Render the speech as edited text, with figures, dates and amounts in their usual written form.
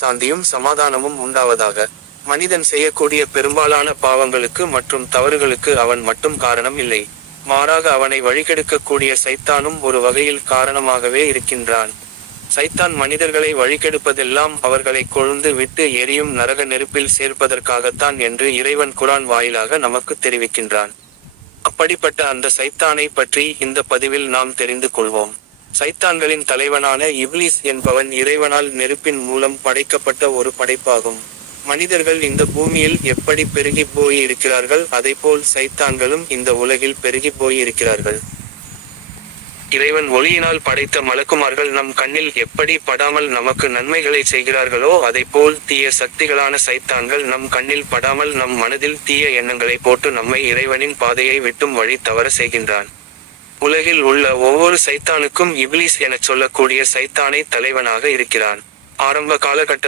சாந்தியும் சமாதானமும் உண்டாவதாக. மனிதன் செய்யக்கூடிய பெரும்பாலான பாவங்களுக்கு மற்றும் தவறுகளுக்கு அவன் மட்டும் காரணம் இல்லை. மாறாக அவனை வழிகெடுக்கக்கூடிய சைத்தானும் ஒரு வகையில் காரணமாகவே இருக்கின்றான். சைத்தான் மனிதர்களை வழிகெடுப்பதெல்லாம் அவர்களை கொழுந்து விட்டு எரியும் நரக நெருப்பில் சேர்ப்பதற்காகத்தான் என்று இறைவன் குர்ஆன் வாயிலாக நமக்கு தெரிவிக்கின்றான். அப்படிப்பட்ட அந்த சைத்தானை பற்றி இந்த பதிவில் நாம் தெரிந்து கொள்வோம். சைத்தான்களின் தலைவனான இப்லீஸ் என்பவன் இறைவனால் நெருப்பின் மூலம் படைக்கப்பட்ட ஒரு படைப்பாகும். மனிதர்கள் இந்த பூமியில் எப்படி பெருகி போய் இருக்கிறார்கள், அதைப்போல் சைத்தான்களும் இந்த உலகில் பெருகி போய் இருக்கிறார்கள். இறைவன் ஒளியினால் படைத்த மலக்குமார்கள் நம் கண்ணில் எப்படி படாமல் நமக்கு நன்மைகளை செய்கிறார்களோ அதைப்போல் தீய சக்திகளான சைத்தான்கள் நம் கண்ணில் படாமல் நம் மனதில் தீய எண்ணங்களை போட்டு நம்மை இறைவனின் பாதையை விட்டும் வழி தவற செய்கின்றான். உலகில் உள்ள ஒவ்வொரு சைத்தானுக்கும் இப்லீஸ் எனச் சொல்லக்கூடிய சைத்தானை தலைவனாக இருக்கிறான். ஆரம்ப காலகட்டத்தில்